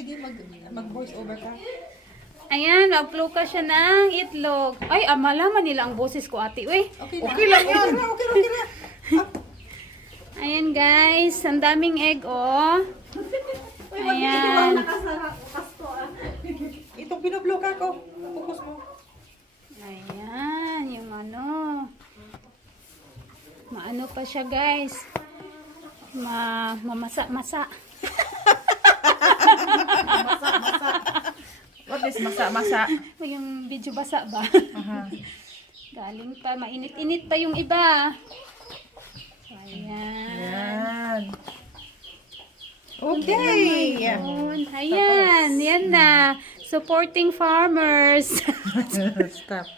Sige, mag-voice over ka. Ayan, magpluka siya ng itlog. Ay, malaman nila ang boses ko, ate. Uy. Okay lang yun. Okay na. Ayan, guys. Ang daming egg, oh. Ayan. Itong binubloka ko. Focus mo. Ayan, yung ano. Maano pa siya, guys. Mamasa-masa. Masa. What is masa? Yung video basa ba? Aha. Galing pa. Mainit-init pa yung iba. Ayan. Ayan. Okay. Ayan. Yan na. Supporting farmers. Stop.